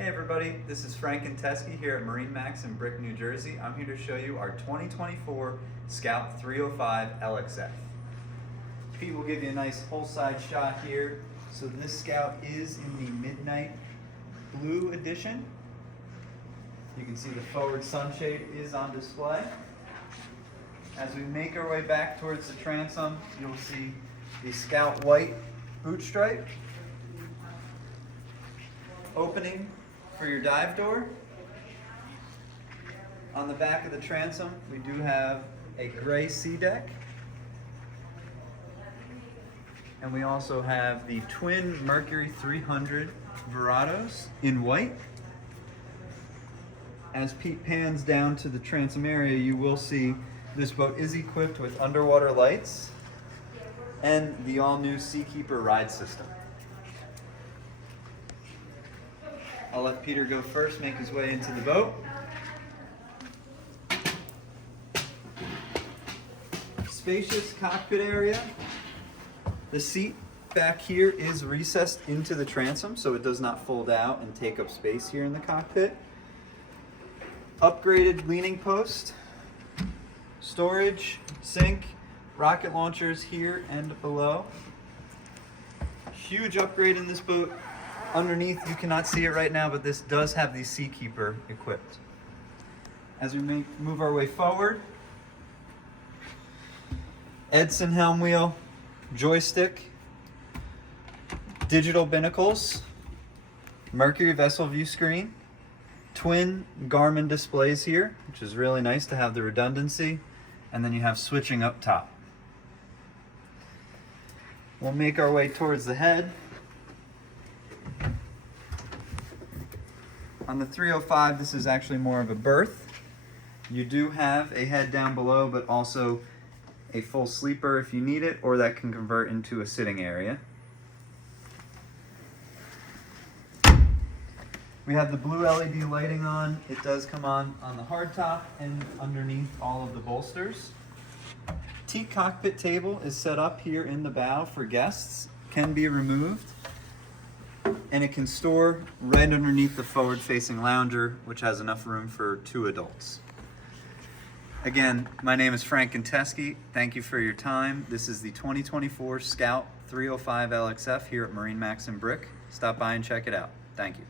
Hey everybody, this is Frank and Teskey here at MarineMax in Brick, New Jersey. I'm here to show you our 2024 Scout 305 LXF. Pete will give you a nice whole side shot here. So this Scout is in the Midnight Blue edition. You can see the forward sunshade is on display. As we make our way back towards the transom, you'll see the Scout White boot stripe. Opening for your dive door. On the back of the transom, we do have a gray sea deck. And we also have the twin Mercury 300 Verados in white. As Pete pans down to the transom area, you will see this boat is equipped with underwater lights and the all-new Seakeeper ride system. I'll let Peter go first, make his way into the boat. Spacious cockpit area. The seat back here is recessed into the transom, so it does not fold out and take up space here in the cockpit. Upgraded leaning post, storage, sink, rocket launchers here and below. Huge upgrade in this boat. Underneath, you cannot see it right now, but this does have the Seakeeper equipped. As we move our way forward, Edson helm wheel, joystick, digital binnacles, Mercury vessel view screen, twin Garmin displays here, which is really nice to have the redundancy, and then you have switching up top. We'll make our way towards the head. On the 305, this is actually more of a berth. You do have a head down below, but also a full sleeper if you need it, or that can convert into a sitting area. We have the blue LED lighting on. It does come on the hardtop and underneath all of the bolsters. Teak cockpit table is set up here in the bow for guests. Can be removed. And it can store right underneath the forward-facing lounger, which has enough room for 2 adults. Again, my name is Frank and Teskey. Thank you for your time. This is the 2024 Scout 305 LXF here at MarineMax in Brick. Stop by and check it out. Thank you.